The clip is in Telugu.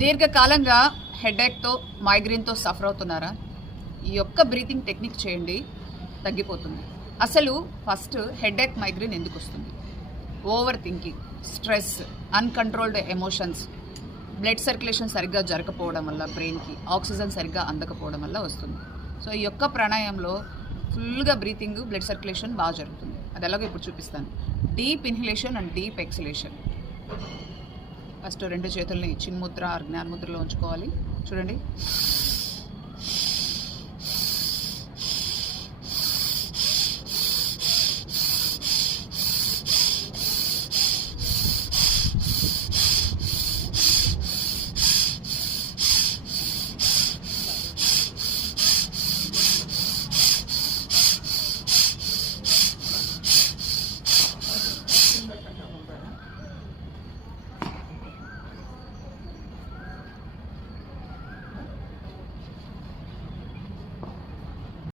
దీర్ఘకాలంగా హెడేక్తో మైగ్రేన్తో సఫర్ అవుతున్నారా? ఈ యొక్క బ్రీతింగ్ టెక్నిక్ చేయండి, తగ్గిపోతుంది. అసలు ఫస్ట్ హెడేక్ మైగ్రేన్ ఎందుకు వస్తుంది? Over thinking, stress, uncontrolled emotions, blood circulation సరిగ్గా జరగకపోవడం వల్ల, బ్రెయిన్కి ఆక్సిజన్ సరిగ్గా అందకపోవడం వల్ల వస్తుంది. సో ఈ యొక్క ప్రాణాయామంలో ఫుల్గా బ్రీతింగ్, బ్లడ్ సర్క్యులేషన్ బాగా జరుగుతుంది. అది ఎలాగో ఇప్పుడు చూపిస్తాను. Deep inhalation and deep exhalation. First 2 చేతుల్ని చిన్ముద్ర, జ్ఞానముద్రలో ఉంచుకోవాలి. చూడండి.